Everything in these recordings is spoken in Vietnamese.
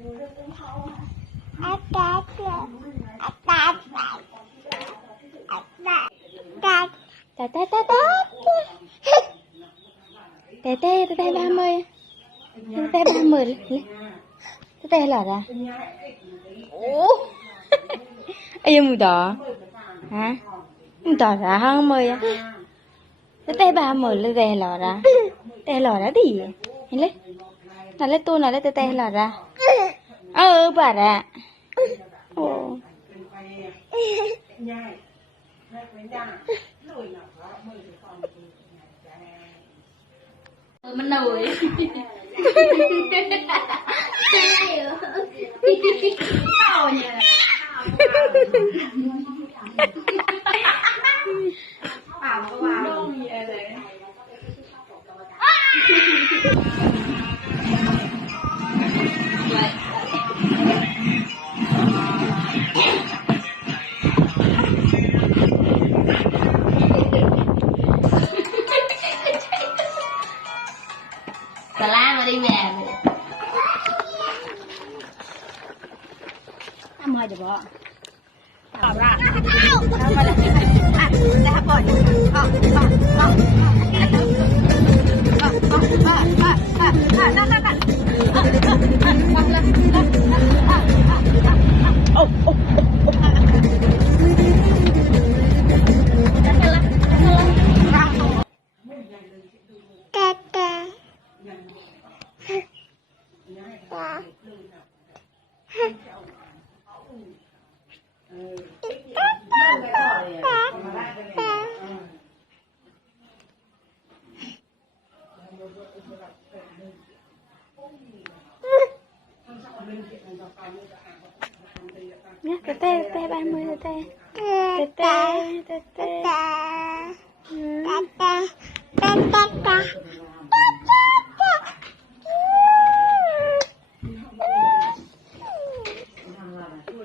Tè tè tè tè Tè tè tè tè ba mươi Tè tè ba mươi Tè tè là ra Ủa Ay mùi đỏ Hả Mùi đỏ ra hơn mươi á Tè tè ba mươi là tè lò ra Tè lò ra đi Nhìn lấy Nào lấy tôi nào lấy tè tè lò ra Ừ bà ra Ồ มันหนุ่ยใช่เหรอข้าวเนี่ยปากก็วางต้องมีอะไร ไม่ได้แม่ไทำไมจะบอกตอบละล้วมาเลยอะแล้วปล่อยออกออกออก Nhá, tè tè tè ba mươi tè tè Tè tè tè tè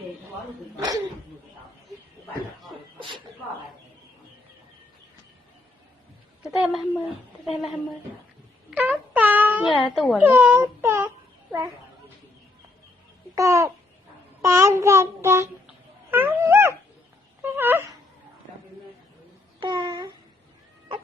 Ừ. Tè ham ba mươi Tè tè ba mươi Như là tuổi đấy.